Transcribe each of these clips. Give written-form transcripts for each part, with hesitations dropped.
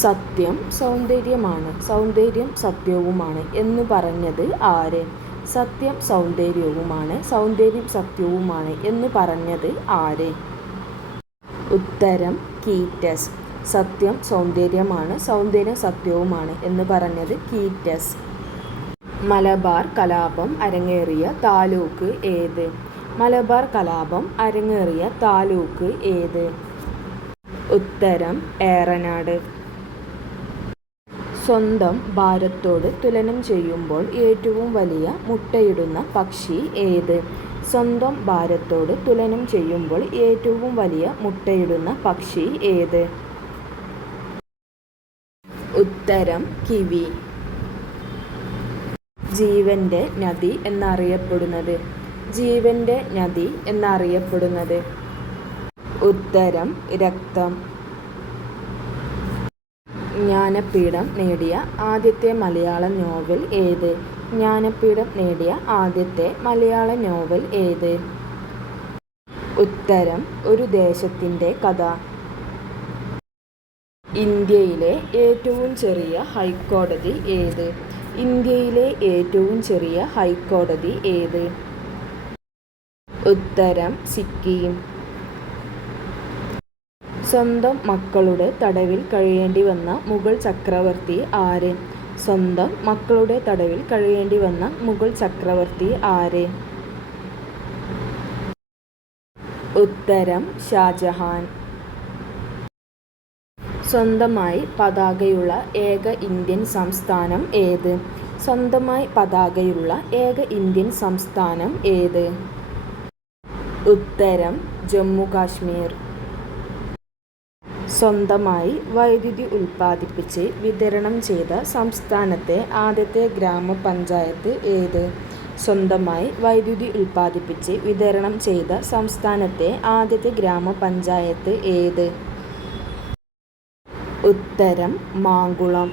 സത്യം സൗന്ദര്യമാണ്, സൗന്ദര്യം സത്യവുമാണ് എന്ന് പറഞ്ഞത് ആര്? സത്യം സൗന്ദര്യവുമാണ്, സൗന്ദര്യം സത്യവുമാണ് എന്ന് പറഞ്ഞത് ആര്? ഉത്തരം കീറ്റസ്. സത്യം സൗന്ദര്യമാണ്, സൗന്ദര്യം സത്യവുമാണ് എന്ന് പറഞ്ഞത് കീറ്റസ്. മലബാർ കലാപം അരങ്ങേറിയ താലൂക്ക് ഏത്? മലബാർ കലാപം അരങ്ങേറിയ താലൂക്ക് ഏത്? ഉത്തരം ഏറനാട്. സ്വന്തം ഭാരത്തോട് തുലനം ചെയ്യുമ്പോൾ ഏറ്റവും വലിയ മുട്ടയിടുന്ന പക്ഷി ഏത്? സ്വന്തം ഭാരത്തോട് തുലനം ചെയ്യുമ്പോൾ ഏറ്റവും വലിയ മുട്ടയിടുന്ന പക്ഷി ഏത്? ഉത്തരം കിവി. ജീവന്റെ നദി എന്നറിയപ്പെടുന്നത്? ജീവന്റെ നദി എന്നറിയപ്പെടുന്നത്? ഉത്തരം രക്തം. ജ്ഞാനപീഠം നേടിയ ആദ്യത്തെ മലയാള നോവൽ ഏത്? ജ്ഞാനപീഠം നേടിയ ആദ്യത്തെ മലയാള നോവൽ ഏത്? ഉത്തരം ഒരു ദേശത്തിൻ്റെ കഥ. ഇന്ത്യയിലെ ഏറ്റവും ചെറിയ ഹൈക്കോടതി ഏത്? ഇന്ത്യയിലെ ഏറ്റവും ചെറിയ ഹൈക്കോടതി ഏത്? ഉത്തരം സിക്കിം. സ്വന്തം മക്കളുടെ തടവിൽ കഴിയേണ്ടി വന്ന മുഗൾ ചക്രവർത്തി ആര്? സ്വന്തം മക്കളുടെ തടവിൽ കഴിയേണ്ടി വന്ന മുഗൾ ചക്രവർത്തി ആര്? ഉത്തരം ഷാജഹാൻ. സ്വന്തമായി പതാകയുള്ള ഏക ഇന്ത്യൻ സംസ്ഥാനം ഏത്? സ്വന്തമായി പതാകയുള്ള ഏക ഇന്ത്യൻ സംസ്ഥാനം ഏത്? ഉത്തരം ജമ്മു കാശ്മീർ. സ്വന്തമായി വൈദ്യുതി ഉൽപ്പാദിപ്പിച്ച് വിതരണം ചെയ്ത സംസ്ഥാനത്തെ ആദ്യത്തെ ഗ്രാമപഞ്ചായത്ത് ഏത്? സ്വന്തമായി വൈദ്യുതി ഉൽപ്പാദിപ്പിച്ച് വിതരണം ചെയ്ത സംസ്ഥാനത്തെ ആദ്യത്തെ ഗ്രാമപഞ്ചായത്ത് ഏത്? ഉത്തരം മാങ്കുളം.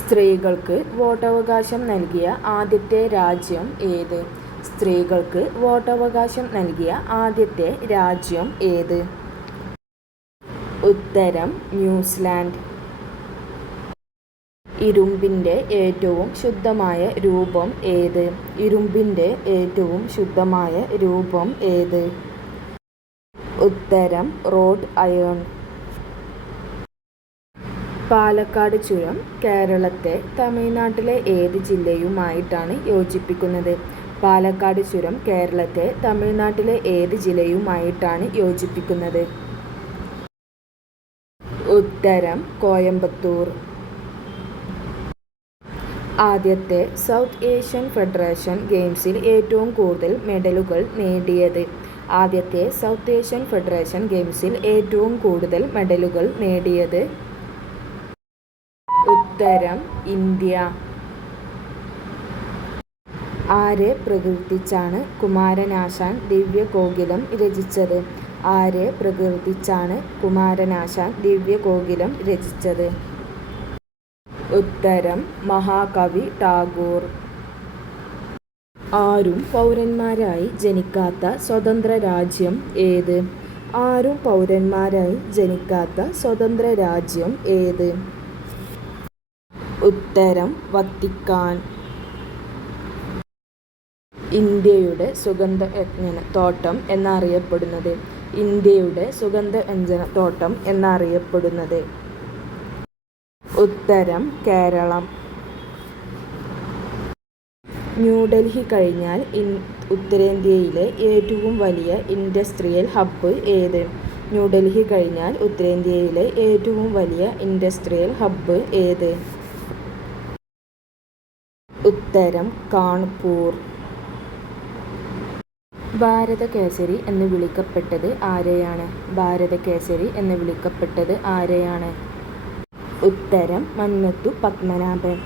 സ്ത്രീകൾക്ക് വോട്ടവകാശം നൽകിയ ആദ്യത്തെ രാജ്യം ഏത്? സ്ത്രീകൾക്ക് വോട്ടവകാശം നൽകിയ ആദ്യത്തെ രാജ്യം ഏത്? ഉത്തരം ന്യൂസിലാൻഡ്. ഇരുമ്പിൻ്റെ ഏറ്റവും ശുദ്ധമായ രൂപം ഏത്? ഇരുമ്പിൻ്റെ ഏറ്റവും ശുദ്ധമായ രൂപം ഏത്? ഉത്തരം റോഡ് അയേൺ. പാലക്കാട് ചുരം കേരളത്തെ തമിഴ്നാട്ടിലെ ഏത് ജില്ലയുമായിട്ടാണ് യോജിപ്പിക്കുന്നത്? പാലക്കാട് ചുരം കേരളത്തെ തമിഴ്നാട്ടിലെ ഏത് ജില്ലയുമായിട്ടാണ് യോജിപ്പിക്കുന്നത്? ഉത്തരം കോയമ്പത്തൂർ. ആദ്യത്തെ സൗത്ത് ഏഷ്യൻ ഫെഡറേഷൻ ഗെയിംസിൽ ഏറ്റവും കൂടുതൽ മെഡലുകൾ നേടിയത്? ആദ്യത്തെ സൗത്ത് ഏഷ്യൻ ഫെഡറേഷൻ ഗെയിംസിൽ ഏറ്റവും കൂടുതൽ മെഡലുകൾ നേടിയത്? ഉത്തരം ഇന്ത്യ. ആരെ പ്രകീർത്തിച്ചാണ് കുമാരനാശാൻ ദിവ്യകോകിലം രചിച്ചത്? ആരെ പ്രകീർത്തിച്ചാണ് കുമാരനാശാൻ ദിവ്യകോകിലം രചിച്ചത്? ഉത്തരം മഹാകവി ടാഗോർ. ആരും പൗരന്മാരായി ജനിക്കാത്ത സ്വതന്ത്ര രാജ്യം ഏത്? ആരും പൗരന്മാരായി ജനിക്കാത്ത സ്വതന്ത്ര രാജ്യം ഏത്? ഉത്തരം വത്തിക്കാൻ. ഇന്ത്യയുടെ സുഗന്ധവ്യഞ്ജന തോട്ടം എന്നറിയപ്പെടുന്നത്? ഇന്ത്യയുടെ സുഗന്ധവ്യഞ്ജന തോട്ടം എന്നറിയപ്പെടുന്നത്? ഉത്തരം കേരളം. ന്യൂഡൽഹി കഴിഞ്ഞാൽ ഉത്തരേന്ത്യയിലെ ഏറ്റവും വലിയ ഇൻഡസ്ട്രിയൽ ഹബ്ബ് ഏത്? ന്യൂഡൽഹി കഴിഞ്ഞാൽ ഉത്തരേന്ത്യയിലെ ഏറ്റവും വലിയ ഇൻഡസ്ട്രിയൽ ഹബ്ബ് ഏത്? ഉത്തരം കാൺപൂർ. ഭാരതകേസരി എന്ന് വിളിക്കപ്പെട്ടത് ആരെയാണ്? ഭാരതകേസരി എന്ന് വിളിക്കപ്പെട്ടത് ആരെയാണ്? ഉത്തരം മന്നത്തു പത്മനാഭൻ.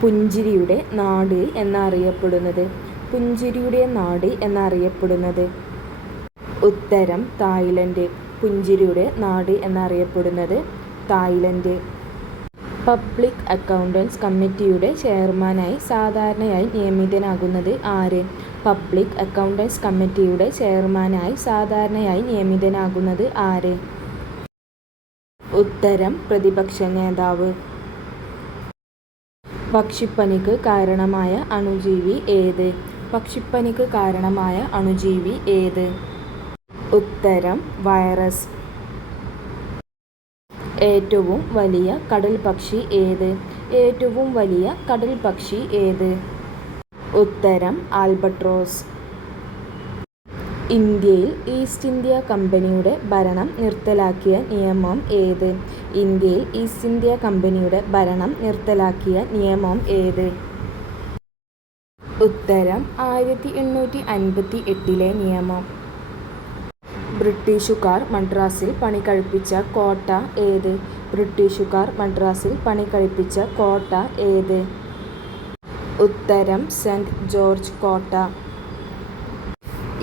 പുഞ്ചിരിയുടെ നാട് എന്നറിയപ്പെടുന്നത്? പുഞ്ചിരിയുടെ നാട് എന്നറിയപ്പെടുന്നത്? ഉത്തരം തായ്ലൻഡ്. പുഞ്ചിരിയുടെ നാട് എന്നറിയപ്പെടുന്നത് തായ്ലൻഡ്. പബ്ലിക് അക്കൗണ്ടൻസ് കമ്മിറ്റിയുടെ ചെയർമാനായി സാധാരണയായി നിയമിതനാകുന്നത് ആര്? പബ്ലിക് അക്കൗണ്ടൻസ് കമ്മിറ്റിയുടെ ചെയർമാനായി സാധാരണയായി നിയമിതനാകുന്നത് ആര്? ഉത്തരം പ്രതിപക്ഷ നേതാവ്. പക്ഷിപ്പനിക്ക് കാരണമായ അണുജീവി ഏത്? പക്ഷിപ്പനിക്ക് കാരണമായ അണുജീവി ഏത്? ഉത്തരം വൈറസ്. ഏറ്റവും വലിയ കടൽപക്ഷി ഏത്? ഏറ്റവും വലിയ കടൽപക്ഷി ഏത്? ഉത്തരം ആൽബട്രോസ്. ഇന്ത്യയിൽ ഈസ്റ്റ് ഇന്ത്യ കമ്പനിയുടെ ഭരണം നിർത്തലാക്കിയ നിയമം ഏത്? ഇന്ത്യയിൽ ഈസ്റ്റ് ഇന്ത്യ കമ്പനിയുടെ ഭരണം നിർത്തലാക്കിയ നിയമം ഏത്? ഉത്തരം 1858 നിയമം. ബ്രിട്ടീഷുകാർ മദ്രാസിൽ പണികഴിപ്പിച്ച കോട്ട ഏത്? ബ്രിട്ടീഷുകാർ മദ്രാസിൽ പണികഴിപ്പിച്ച കോട്ട ഏത്? ഉത്തരം സെന്റ് ജോർജ് കോട്ട.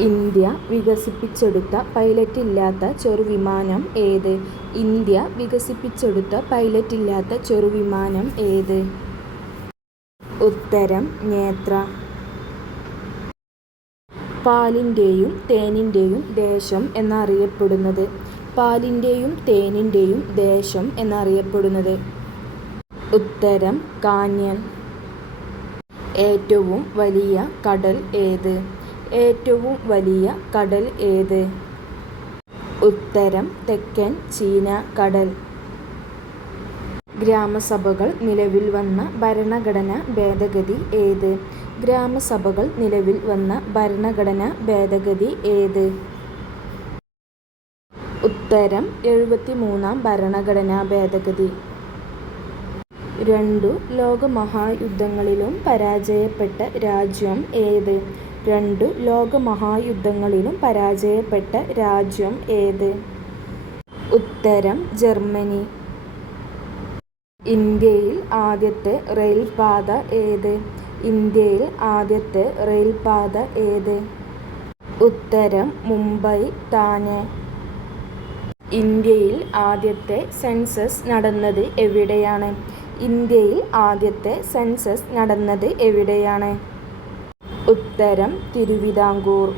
ഇന്ത്യ വികസിപ്പിച്ചെടുത്ത പൈലറ്റില്ലാത്ത ചെറുവിമാനം ഏത്? ഇന്ത്യ വികസിപ്പിച്ചെടുത്ത പൈലറ്റില്ലാത്ത ചെറുവിമാനം ഏത്? ഉത്തരം നേത്ര. പാലിൻ്റെയും തേനിൻ്റെയും ദേശം എന്നറിയപ്പെടുന്നത്? പാലിൻ്റെയും തേനിൻ്റെയും ദേശം എന്നറിയപ്പെടുന്നത്? ഉത്തരം കാന്യൻ. ഏറ്റവും വലിയ കടൽ ഏത്? ഏറ്റവും വലിയ കടൽ ഏത്? ഉത്തരം തെക്കൻ ചീന കടൽ. ഗ്രാമസഭകൾ നിലവിൽ വന്ന ഭരണഘടനാ ഭേദഗതി ഏത്? ഗ്രാമസഭകൾ നിലവിൽ വന്ന ഭരണഘടനാ ഭേദഗതി ഏത്? ഉത്തരം 73-ാം ഭരണഘടനാ ഭേദഗതി. രണ്ടു ലോകമഹായുദ്ധങ്ങളിലും പരാജയപ്പെട്ട രാജ്യം ഏത്? രണ്ടു ലോകമഹായുദ്ധങ്ങളിലും പരാജയപ്പെട്ട രാജ്യം ഏത്? ഉത്തരം ജർമ്മനി. ഇന്ത്യയിൽ ആദ്യത്തെ റെയിൽപാത ഏത്? ഇന്ത്യയിൽ ആദ്യത്തെ റെയിൽപാത ഏത്? ഉത്തരം മുംബൈ താനെ. ഇന്ത്യയിൽ ആദ്യത്തെ സെൻസസ് നടന്നത് എവിടെയാണ്? ഇന്ത്യയിൽ ആദ്യത്തെ സെൻസസ് നടന്നത് എവിടെയാണ്? ഉത്തരം തിരുവിതാംകൂർ.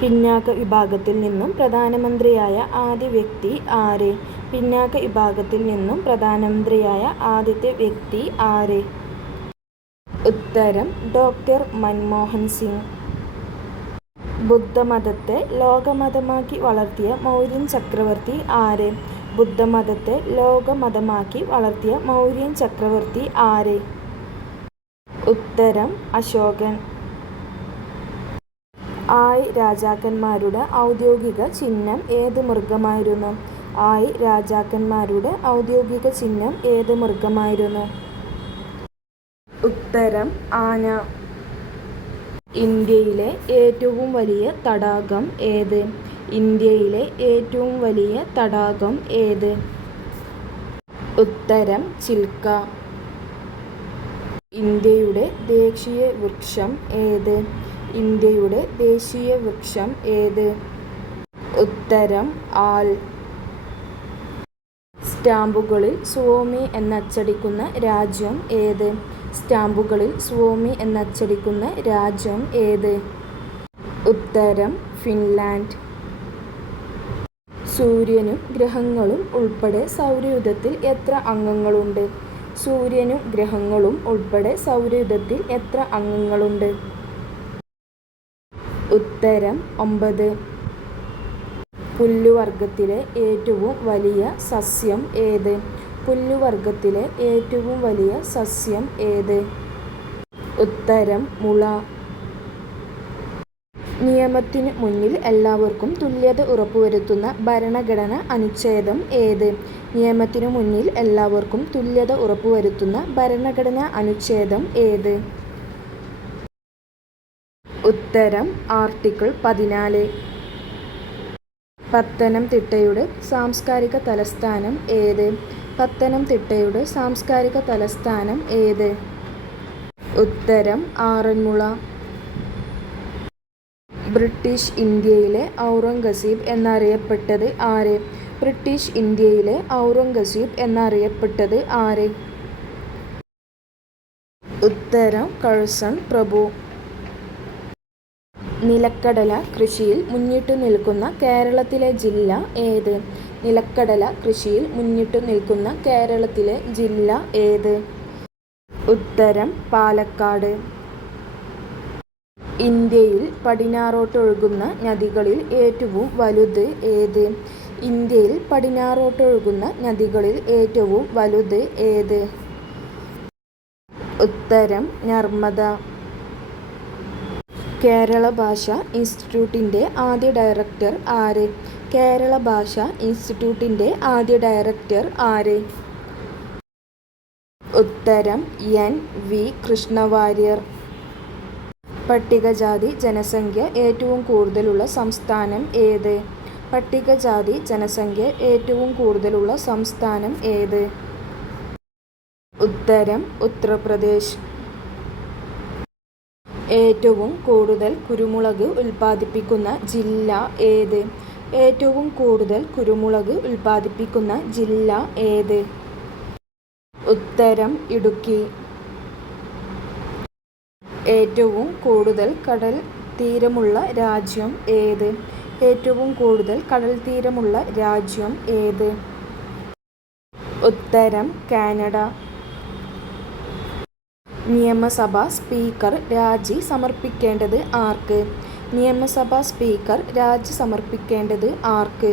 പിന്നാക്ക വിഭാഗത്തിൽ നിന്നും പ്രധാനമന്ത്രിയായ ആദ്യ വ്യക്തി ആര്? പിന്നാക്ക വിഭാഗത്തിൽ നിന്നും പ്രധാനമന്ത്രിയായ ആദ്യത്തെ വ്യക്തി ആര്? ഉത്തരം ഡോക്ടർ മൻമോഹൻ സിംഗ്. ബുദ്ധമതത്തെ ലോകമതമാക്കി വളർത്തിയ മൗര്യൻ ചക്രവർത്തി ആര്? ബുദ്ധമതത്തെ ലോകമതമാക്കി വളർത്തിയ മൗര്യൻ ചക്രവർത്തി ആര്? ഉത്തരം അശോകൻ. ആയ് രാജാക്കന്മാരുടെ ഔദ്യോഗിക ചിഹ്നം ഏത് മൃഗമായിരുന്നു? ആയ് രാജാക്കന്മാരുടെ ഔദ്യോഗിക ചിഹ്നം ഏത് മൃഗമായിരുന്നു? ഉത്തരം ആന. ഇന്ത്യയിലെ ഏറ്റവും വലിയ തടാകം ഏത്? ഇന്ത്യയിലെ ഏറ്റവും വലിയ തടാകം ഏത്? ഉത്തരം ചിൽക്ക. ഇന്ത്യയുടെ ദേശീയ വൃക്ഷം ഏത്? ഇന്ത്യയുടെ ദേശീയ വൃക്ഷം ഏത്? ഉത്തരം ആൽ. സ്റ്റാമ്പുകളിൽ സ്വാമി എന്നച്ചടിക്കുന്ന രാജ്യം ഏത്? സ്റ്റാമ്പുകളിൽ സ്വാമി എന്നച്ചടിക്കുന്ന രാജ്യം ഏത്? ഉത്തരം ഫിൻലാൻഡ്. സൂര്യനും ഗ്രഹങ്ങളും ഉൾപ്പെടെ സൗരയൂഥത്തിൽ എത്ര അംഗങ്ങളുണ്ട്? സൂര്യനും ഗ്രഹങ്ങളും ഉൾപ്പെടെ സൗരയൂഥത്തിൽ എത്ര അംഗങ്ങളുണ്ട്? ഉത്തരം 9. പുല്ലുവർഗത്തിലെ ഏറ്റവും വലിയ സസ്യം ഏത്? പുല്ലുവർഗത്തിലെ ഏറ്റവും വലിയ സസ്യം ഏത്? ഉത്തരം മുള. നിയമത്തിനു മുന്നിൽ എല്ലാവർക്കും തുല്യത ഉറപ്പുവരുത്തുന്ന ഭരണഘടന അനുച്ഛേദം ഏത്? നിയമത്തിനു മുന്നിൽ എല്ലാവർക്കും തുല്യത ഉറപ്പുവരുത്തുന്ന ഭരണഘടന അനുച്ഛേദം ഏത്? ഉത്തരം ആർട്ടിക്കിൾ 14. പത്തനംതിട്ടയുടെ സാംസ്കാരിക തലസ്ഥാനം ഏത്? പത്തനംതിട്ടയുടെ സാംസ്കാരിക തലസ്ഥാനം ഏത്? ഉത്തരം ആറന്മുള. ബ്രിട്ടീഷ് ഇന്ത്യയിലെ ഔറംഗസീബ് എന്നറിയപ്പെട്ടത് ആര്? ബ്രിട്ടീഷ് ഇന്ത്യയിലെ ഔറംഗസീബ് എന്നറിയപ്പെട്ടത് ആര്? ഉത്തരം കഴ്സൺ പ്രഭു. നിലക്കടല കൃഷിയിൽ മുന്നിട്ടു നിൽക്കുന്ന കേരളത്തിലെ ജില്ല ഏത്? നിലക്കടല കൃഷിയിൽ മുന്നിട്ടു നിൽക്കുന്ന കേരളത്തിലെ ജില്ല ഏത്? ഉത്തരം പാലക്കാട്. ഇന്ത്യയിൽ പടിഞ്ഞാറോട്ടൊഴുകുന്ന നദികളിൽ ഏറ്റവും വലുത് ഏത്? ഇന്ത്യയിൽ പടിഞ്ഞാറോട്ടൊഴുകുന്ന നദികളിൽ ഏറ്റവും വലുത് ഏത്? ഉത്തരം നർമ്മദ. കേരള ഭാഷാ ഇൻസ്റ്റിറ്റ്യൂട്ടിൻ്റെ ആദ്യ ഡയറക്ടർ ആര്? കേരള ഭാഷാ ഇൻസ്റ്റിറ്റ്യൂട്ടിൻ്റെ ആദ്യ ഡയറക്ടർ ആര്? ഉത്തരം NV കൃഷ്ണവാര്യർ. പട്ടികജാതി ജനസംഖ്യ ഏറ്റവും കൂടുതലുള്ള സംസ്ഥാനം ഏത്? പട്ടികജാതി ജനസംഖ്യ ഏറ്റവും കൂടുതലുള്ള സംസ്ഥാനം ഏത്? ഉത്തരം ഉത്തർപ്രദേശ്. ഏറ്റവും കൂടുതൽ കുരുമുളക് ഉൽപ്പാദിപ്പിക്കുന്ന ജില്ല ഏത്? ഏറ്റവും കൂടുതൽ കുരുമുളക് ഉൽപ്പാദിപ്പിക്കുന്ന ജില്ല ഏത്? ഉത്തരം ഇടുക്കി. ഏറ്റവും കൂടുതൽ കടൽ തീരമുള്ള രാജ്യം ഏത്? ഏറ്റവും കൂടുതൽ കടൽ തീരമുള്ള രാജ്യം ഏത്? ഉത്തരം കാനഡ. നിയമസഭാ സ്പീക്കർ രാജി സമർപ്പിക്കേണ്ടത് ആർക്ക്? നിയമസഭാ സ്പീക്കർ രാജി സമർപ്പിക്കേണ്ടത് ആർക്ക്?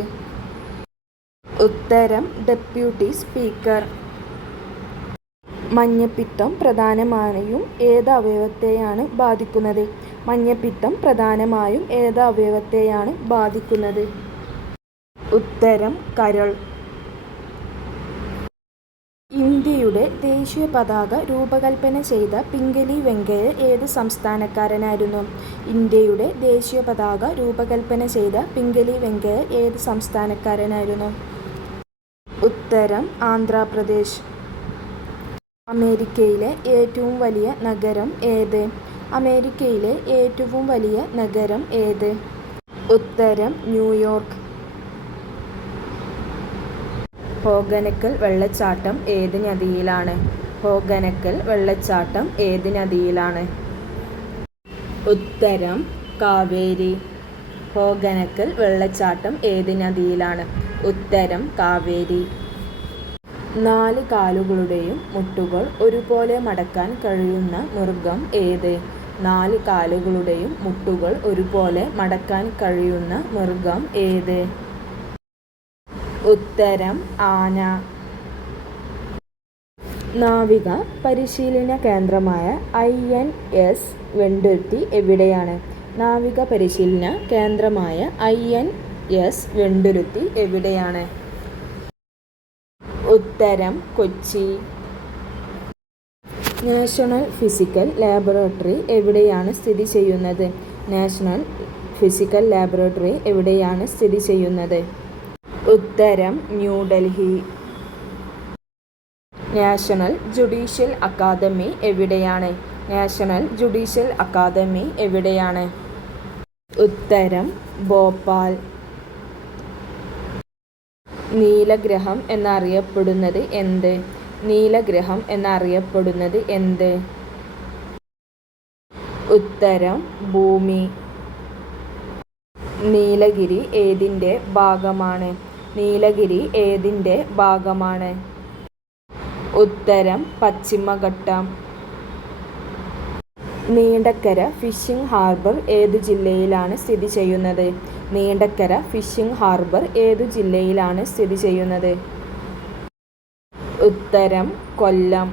ഉത്തരം ഡെപ്യൂട്ടി സ്പീക്കർ. മഞ്ഞപ്പിത്തം പ്രധാനമായും ഏത് അവയവത്തെയാണ് ബാധിക്കുന്നത്? മഞ്ഞപ്പിത്തം പ്രധാനമായും ഏത് അവയവത്തെയാണ് ബാധിക്കുന്നത്? ഉത്തരം കരൾ. ഇന്ത്യയുടെ ദേശീയ പതാക രൂപകൽപ്പന ചെയ്ത പിംഗലി വെങ്കയ്യ ഏത് സംസ്ഥാനക്കാരനായിരുന്നു? ഇന്ത്യയുടെ ദേശീയ പതാക രൂപകൽപ്പന ചെയ്ത പിംഗലി വെങ്കയ്യ ഏത് സംസ്ഥാനക്കാരനായിരുന്നു? ഉത്തരം ആന്ധ്രാപ്രദേശ്. അമേരിക്കയിലെ ഏറ്റവും വലിയ നഗരം ഏത്? അമേരിക്കയിലെ ഏറ്റവും വലിയ നഗരം ഏത്? ഉത്തരം ന്യൂയോർക്ക്. ഹോഗനക്കൽ വെള്ളച്ചാട്ടം ഏത് നദിയിലാണ്? ഹോഗനക്കൽ വെള്ളച്ചാട്ടം ഏത് നദിയിലാണ്? ഉത്തരം കാവേരി. ഹോഗനക്കൽ വെള്ളച്ചാട്ടം ഏത് നദിയിലാണ്? ഉത്തരം കാവേരി. 4 കാലുകളുടെയും മുട്ടുകൾ ഒരുപോലെ മടക്കാൻ കഴിയുന്ന മൃഗം ഏത്? 4 കാലുകളുടെയും മുട്ടുകൾ ഒരുപോലെ മടക്കാൻ കഴിയുന്ന മൃഗം ഏത്? ഉത്തരം ആന. നാവിക പരിശീലന കേന്ദ്രമായ INS വെണ്ടുരുത്തി എവിടെയാണ്? നാവിക പരിശീലന കേന്ദ്രമായ INS വെണ്ടുരുത്തി എവിടെയാണ്? ഉത്തരം കൊച്ചി. നാഷണൽ ഫിസിക്കൽ ലാബോറട്ടറി എവിടെയാണ് സ്ഥിതി ചെയ്യുന്നത്? നാഷണൽ ഫിസിക്കൽ ലാബോറട്ടറി എവിടെയാണ് സ്ഥിതി ചെയ്യുന്നത്? ഉത്തരം ന്യൂഡൽഹി. നാഷണൽ ജുഡീഷ്യൽ അക്കാദമി എവിടെയാണ്? നാഷണൽ ജുഡീഷ്യൽ അക്കാദമി എവിടെയാണ്? ഉത്തരം ഭോപ്പാൽ. നീലഗ്രഹം എന്നറിയപ്പെടുന്നത് എന്ത്? നീലഗ്രഹം എന്നറിയപ്പെടുന്നത് എന്ത്? ഉത്തരം ഭൂമി. നീലഗിരി ഏതിൻ്റെ ഭാഗമാണ്? നീലഗിരി ഏതിൻ്റെ ഭാഗമാണ്? ഉത്തരം പശ്ചിമഘട്ടം. നീണ്ടക്കര ഫിഷിംഗ് ഹാർബർ ഏതു ജില്ലയിലാണ് സ്ഥിതി ചെയ്യുന്നത്? നീണ്ടക്കര ഫിഷിംഗ് ഹാർബർ ഏതു ജില്ലയിലാണ് സ്ഥിതി ചെയ്യുന്നത്? ഉത്തരം കൊല്ലം.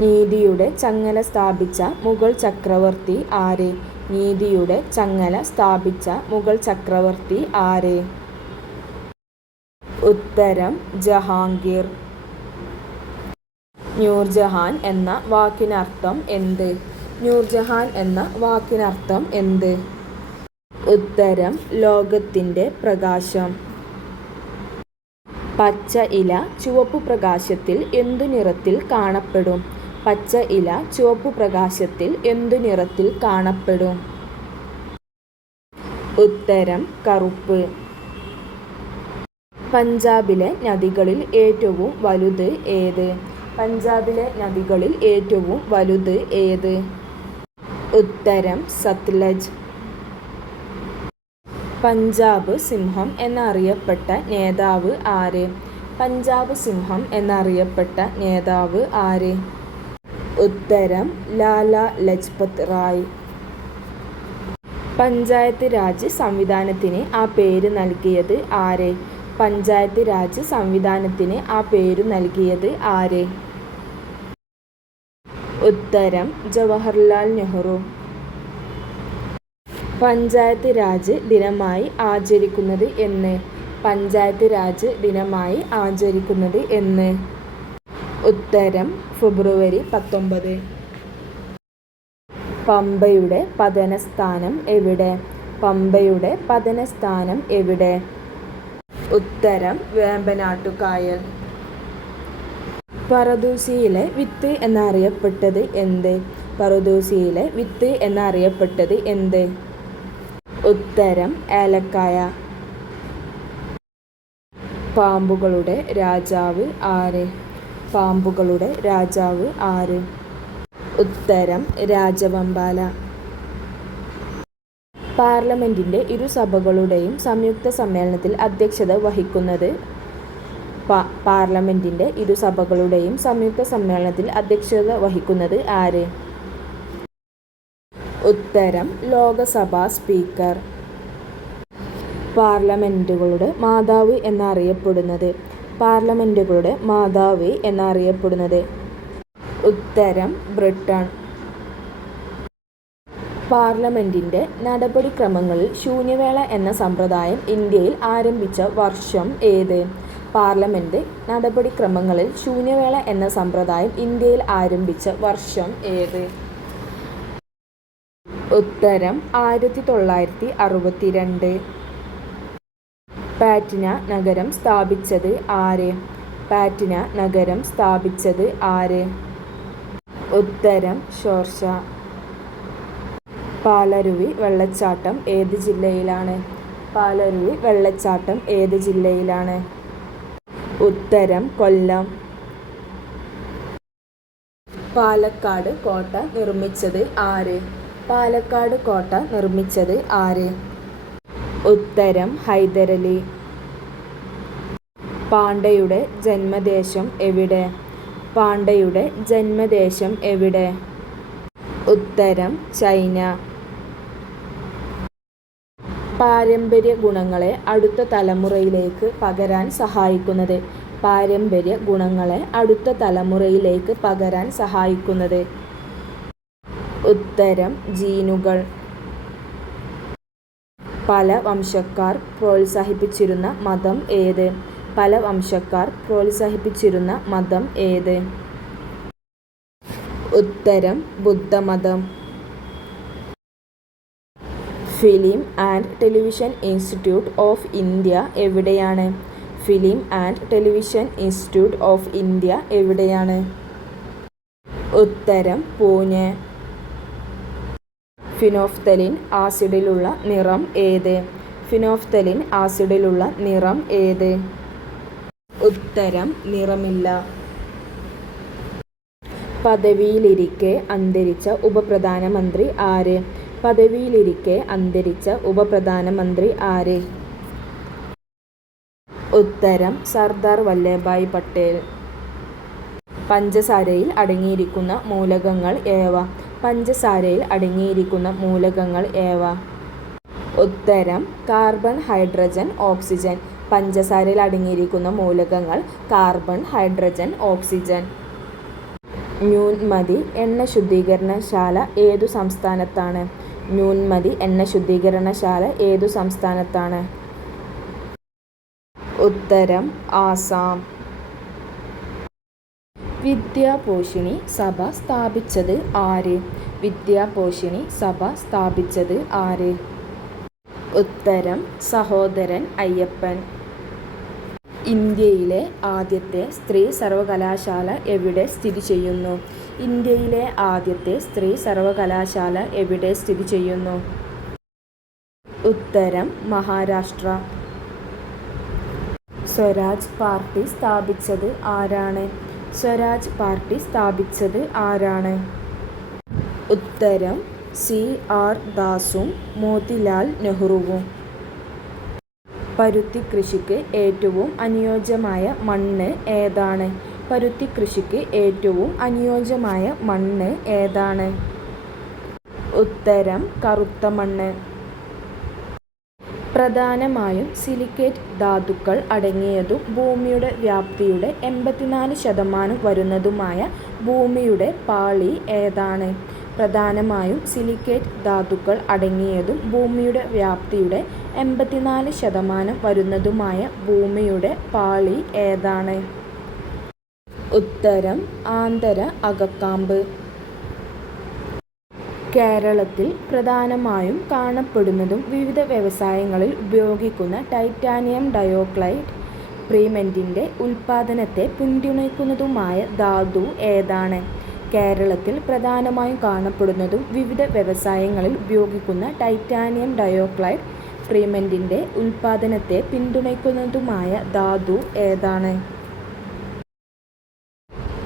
നീതിയുടെ ചങ്ങല സ്ഥാപിച്ച മുഗൾ ചക്രവർത്തി ആര്? നീതിയുടെ ചങ്ങല സ്ഥാപിച്ച മുഗൾ ചക്രവർത്തി ആര്? ഉത്തരം ജഹാംഗീർ. നൂർജഹാൻ എന്ന വാക്കിനർത്ഥം എന്ത്? നൂർജഹാൻ എന്ന വാക്കിനർത്ഥം എന്ത്? ഉത്തരം ലോകത്തിൻ്റെ പ്രകാശം. പച്ച ഇല ചുവപ്പു പ്രകാശത്തിൽ എന്തു നിറത്തിൽ കാണപ്പെടും? പച്ച ഇല ചുവപ്പു പ്രകാശത്തിൽ എന്തു നിറത്തിൽ കാണപ്പെടും? ഉത്തരം കറുപ്പ്. പഞ്ചാബിലെ നദികളിൽ ഏറ്റവും വലുത് ഏത്? പഞ്ചാബിലെ നദികളിൽ ഏറ്റവും വലുത് ഏത്? ഉത്തരം സത്ലജ്. പഞ്ചാബ് സിംഹം എന്നറിയപ്പെട്ട നേതാവ് ആര്? പഞ്ചാബ് സിംഹം എന്നറിയപ്പെട്ട നേതാവ് ആര്? ഉത്തരം ലാലാ ലജ്പത് റായ്. പഞ്ചായത്ത് രാജ് സംവിധാനത്തിന് ആ പേര് നൽകിയത് ആര്? പഞ്ചായത്ത് രാജ് സംവിധാനത്തിന് ആ പേരു നൽകിയത് ആര്? ഉത്തരം ജവഹർലാൽ നെഹ്റു. പഞ്ചായത്ത് രാജ് ദിനമായി ആചരിക്കുന്നത് എന്ന്? പഞ്ചായത്ത് രാജ് ദിനമായി ആചരിക്കുന്നത് എന്ന്? ഉത്തരം ഫെബ്രുവരി 19. പമ്പയുടെ പതനസ്ഥാനം എവിടെ? പമ്പയുടെ പതനസ്ഥാനം എവിടെ? ഉത്തരം വേമ്പനാട്ടുകായൽ. പറുദീസയിലെ വിത്ത് എന്നറിയപ്പെട്ടത് എന്ത്? പറുദീസയിലെ വിത്ത് എന്നറിയപ്പെട്ടത് എന്ത്? ഉത്തരം ഏലക്കായ. പാമ്പുകളുടെ രാജാവ് ആര്? പാമ്പുകളുടെ രാജാവ് ആര്? ഉത്തരം രാജവെമ്പാല. പാർലമെന്റിന്റെ ഇരുസഭകളുടെയും സംയുക്ത സമ്മേളനത്തിൽ അധ്യക്ഷത വഹിക്കുന്നത്? പാർലമെന്റിന്റെ ഇരുസഭകളുടെയും സംയുക്ത സമ്മേളനത്തിൽ അധ്യക്ഷത വഹിക്കുന്നത് ആര്? ഉത്തരം ലോകസഭാ സ്പീക്കർ. പാർലമെന്റുകളുടെ മാതാവ് എന്നറിയപ്പെടുന്നത്? പാർലമെന്റുകളുടെ മാതാവ് എന്നറിയപ്പെടുന്നത്? ഉത്തരം ബ്രിട്ടൻ. പാർലമെന്റിന്റെ നടപടിക്രമങ്ങളിൽ ശൂന്യവേള എന്ന സമ്പ്രദായം ഇന്ത്യയിൽ ആരംഭിച്ച വർഷം ഏത്? പാർലമെന്റ് നടപടിക്രമങ്ങളിൽ ശൂന്യവേള എന്ന സമ്പ്രദായം ഇന്ത്യയിൽ ആരംഭിച്ച വർഷം ഏത്? ഉത്തരം 1962. പാറ്റ്ന നഗരം സ്ഥാപിച്ചത് ആര്? പാറ്റ്ന നഗരം സ്ഥാപിച്ചത് ആര്? ഉത്തരം ഷേർഷാ. പാലരുവി വെള്ളച്ചാട്ടം ഏത് ജില്ലയിലാണ്? പാലരുവി വെള്ളച്ചാട്ടം ഏത് ജില്ലയിലാണ്? ഉത്തരം കൊല്ലം. പാലക്കാട് കോട്ട നിർമ്മിച്ചത് ആര്? പാലക്കാട് കോട്ട നിർമ്മിച്ചത് ആര്? ഉത്തരം ഹൈദരലി. പാണ്ഡ്യയുടെ ജന്മദേശം എവിടെ? പാണ്ഡ്യയുടെ ജന്മദേശം എവിടെ? ഉത്തരം ചൈന. പാരമ്പര്യ ഗുണങ്ങളെ അടുത്ത തലമുറയിലേക്ക് പകരാൻ സഹായിക്കുന്നത്? പാരമ്പര്യ ഗുണങ്ങളെ അടുത്ത തലമുറയിലേക്ക് പകരാൻ സഹായിക്കുന്നത്? ഉത്തരം ജീനുകൾ. പല വംശക്കാർ പ്രോത്സാഹിപ്പിച്ചിരുന്ന മതം ഏത്? പല വംശക്കാർ പ്രോത്സാഹിപ്പിച്ചിരുന്ന മതം ഏത്? ഉത്തരം ബുദ്ധമതം. Film and television institute of India എവിടെയാണ്? Film and television institute of India എവിടെയാണ്? ഉത്തരം പൂനെ. ഫിനോഫ്തലിൻ ആസിഡിലുള്ള നിറം ഏത്? ഫിനോഫ്തലിൻ ആസിഡിലുള്ള നിറം ഏത്? ഉത്തരം നിറമില്ല. പദവിയിലിരിക്കെ അന്തരിച്ച ഉപപ്രധാനമന്ത്രി ആര്? പദവിയിലിരിക്കെ അന്തരിച്ച ഉപപ്രധാനമന്ത്രി ആര്? ഉത്തരം സർദാർ വല്ലഭായ് പട്ടേൽ. പഞ്ചസാരയിൽ അടങ്ങിയിരിക്കുന്ന മൂലകങ്ങൾ ഏവ? പഞ്ചസാരയിൽ അടങ്ങിയിരിക്കുന്ന മൂലകങ്ങൾ ഏവ? ഉത്തരം കാർബൺ, ഹൈഡ്രജൻ, ഓക്സിജൻ. പഞ്ചസാരയിൽ അടങ്ങിയിരിക്കുന്ന മൂലകങ്ങൾ കാർബൺ, ഹൈഡ്രജൻ, ഓക്സിജൻ. ന്യൂൻമതി എണ്ണ ശുദ്ധീകരണശാല ഏതു സംസ്ഥാനത്താണ്? ന്യൂൻമതി എണ്ണ ശുദ്ധീകരണശാല ഏതു സംസ്ഥാനത്താണ്? ഉത്തരം ആസാം. വിദ്യാപോഷിണി സഭ സ്ഥാപിച്ചത് ആര്? വിദ്യാപോഷിണി സഭ സ്ഥാപിച്ചത് ആര്? ഉത്തരം സഹോദരൻ അയ്യപ്പൻ. ഇന്ത്യയിലെ ആദ്യത്തെ സ്ത്രീ സർവകലാശാല എവിടെ സ്ഥിതി ചെയ്യുന്നു? ഇന്ത്യയിലെ ആദ്യത്തെ സ്ത്രീ സർവകലാശാല എവിടെ സ്ഥിതി ചെയ്യുന്നു? ഉത്തരം മഹാരാഷ്ട്ര. സ്വരാജ് പാർട്ടി സ്ഥാപിച്ചത് ആരാണ്? സ്വരാജ് പാർട്ടി സ്ഥാപിച്ചത് ആരാണ്? ഉത്തരം CR ദാസും മോത്തിലാൽ നെഹ്റുവും. പരുത്തി കൃഷിക്ക് ഏറ്റവും അനുയോജ്യമായ മണ്ണ് ഏതാണ്? പരുത്തി കൃഷിക്ക് ഏറ്റവും അനുയോജ്യമായ മണ്ണ് ഏതാണ്? ഉത്തരം കറുത്ത മണ്ണ്. പ്രധാനമായും സിലിക്കേറ്റ് ധാതുക്കൾ അടങ്ങിയതും ഭൂമിയുടെ വ്യാപ്തിയുടെ 84% വരുന്നതുമായ ഭൂമിയുടെ പാളി ഏതാണ്? പ്രധാനമായും സിലിക്കേറ്റ് ധാതുക്കൾ അടങ്ങിയതും ഭൂമിയുടെ വ്യാപ്തിയുടെ 84% വരുന്നതുമായ ഭൂമിയുടെ പാളി ഏതാണ്? ഉത്തരം ആന്തര അകക്കാമ്പ്. കേരളത്തിൽ പ്രധാനമായും കാണപ്പെടുന്നതും വിവിധ വ്യവസായങ്ങളിൽ ഉപയോഗിക്കുന്ന ടൈറ്റാനിയം ഡയോക്സൈഡ് പ്രീമെന്റിന്റെ ഉൽപാദനത്തെ പിന്തുണയ്ക്കുന്നതുമായ ധാതു ഏതാണ്? കേരളത്തിൽ പ്രധാനമായും കാണപ്പെടുന്നതും വിവിധ വ്യവസായങ്ങളിൽ ഉപയോഗിക്കുന്ന ടൈറ്റാനിയം ഡയോക്സൈഡ് പ്രീമെന്റിന്റെ ഉൽപാദനത്തെ പിന്തുണയ്ക്കുന്നതുമായ ധാതു ഏതാണ്?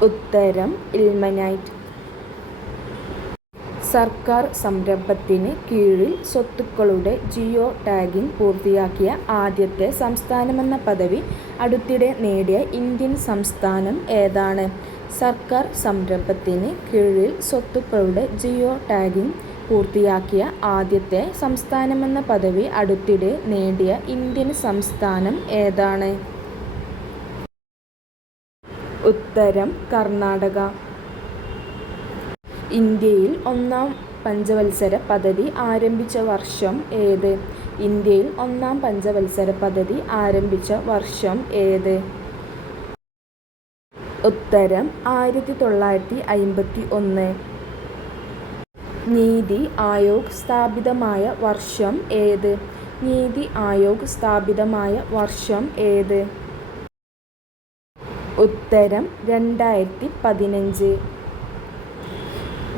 ഉത്തരം ഇൽമനൈറ്റ്. സർക്കാർ സംരംഭത്തിന് കീഴിൽ സ്വത്തുക്കളുടെ ജിയോ ടാഗിംഗ് പൂർത്തിയാക്കിയ ആദ്യത്തെ സംസ്ഥാനമെന്ന പദവി അടുത്തിടെ നേടിയ ഇന്ത്യൻ സംസ്ഥാനം ഏതാണ്? സർക്കാർ സംരംഭത്തിന് കീഴിൽ സ്വത്തുക്കളുടെ ജിയോ ടാഗിംഗ് പൂർത്തിയാക്കിയ ആദ്യത്തെ സംസ്ഥാനമെന്ന പദവി അടുത്തിടെ നേടിയ ഇന്ത്യൻ സംസ്ഥാനം ഏതാണ്? ഉത്തരം കർണാടക. ഇന്ത്യയിൽ ഒന്നാം പഞ്ചവത്സര പദ്ധതി ആരംഭിച്ച വർഷം ഏത്? ഇന്ത്യയിൽ ഒന്നാം പഞ്ചവത്സര പദ്ധതി ആരംഭിച്ച വർഷം ഏത്? ഉത്തരം 1951. നീതി ആയോഗ് സ്ഥാപിതമായ വർഷം ഏത്? നീതി ആയോഗ് സ്ഥാപിതമായ വർഷം ഏത്? ഉത്തരം 2015.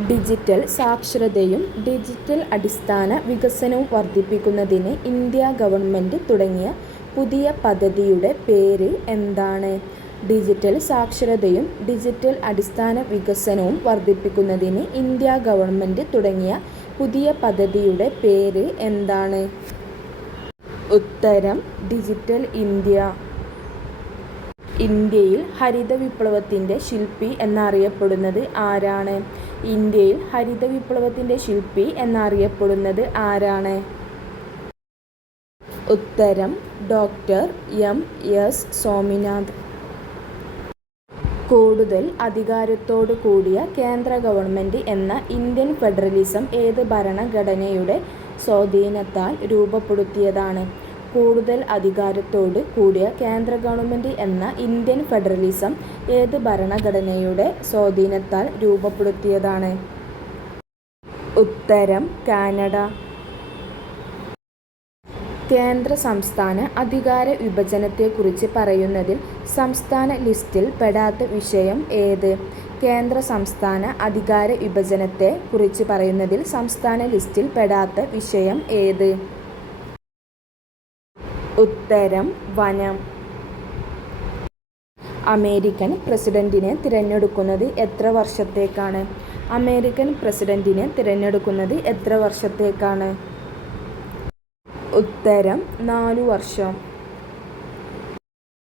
ഡിജിറ്റൽ സാക്ഷരതയും ഡിജിറ്റൽ അടിസ്ഥാന വികസനവും വർദ്ധിപ്പിക്കുന്നതിന് ഇന്ത്യ ഗവൺമെന്റ് തുടങ്ങിയ പുതിയ പദ്ധതിയുടെ പേര് എന്താണ്? ഡിജിറ്റൽ സാക്ഷരതയും ഡിജിറ്റൽ അടിസ്ഥാന വികസനവും വർദ്ധിപ്പിക്കുന്നതിന് ഇന്ത്യ ഗവൺമെന്റ് തുടങ്ങിയ പുതിയ പദ്ധതിയുടെ പേര് എന്താണ്? ഉത്തരം ഡിജിറ്റൽ ഇന്ത്യ. ഇന്ത്യയിൽ ഹരിത വിപ്ലവത്തിന്റെ ശില്പി എന്നറിയപ്പെടുന്നത് ആരാണ്? ഇന്ത്യയിൽ ഹരിത വിപ്ലവത്തിന്റെ ശില്പി എന്നറിയപ്പെടുന്നത് ആരാണ്? ഉത്തരം ഡോക്ടർ M.S. സ്വാമിനാഥൻ. കൂടുതൽ അധികാരത്തോടു കൂടിയ കേന്ദ്ര ഗവൺമെന്റ് എന്ന ഇന്ത്യൻ ഫെഡറലിസം ഏത് ഭരണഘടനയുടെ സ്വാധീനത്താൽ രൂപപ്പെടുത്തിയതാണ്? കൂടുതൽ അധികാരത്തോട് കൂടിയ കേന്ദ്ര ഗവൺമെന്റ് എന്ന ഇന്ത്യൻ ഫെഡറലിസം ഏത് ഭരണഘടനയുടെ സ്വാധീനത്താൽ രൂപപ്പെടുത്തിയതാണ്? ഉത്തരം കാനഡ. കേന്ദ്ര സംസ്ഥാന അധികാര വിഭജനത്തെക്കുറിച്ച് പറയുന്നതിൽ സംസ്ഥാന ലിസ്റ്റിൽ പെടാത്ത വിഷയം ഏത്? കേന്ദ്ര സംസ്ഥാന അധികാര വിഭജനത്തെ കുറിച്ച് പറയുന്നതിൽ സംസ്ഥാന ലിസ്റ്റിൽ പെടാത്ത വിഷയം ഏത്? ഉത്തരം വനം. അമേരിക്കൻ പ്രസിഡന്റിനെ തിരഞ്ഞെടുക്കുന്നത് എത്ര വർഷത്തേക്കാണ്? അമേരിക്കൻ പ്രസിഡന്റിനെ തിരഞ്ഞെടുക്കുന്നത് എത്ര വർഷത്തേക്കാണ്? ഉത്തരം 4 വർഷം.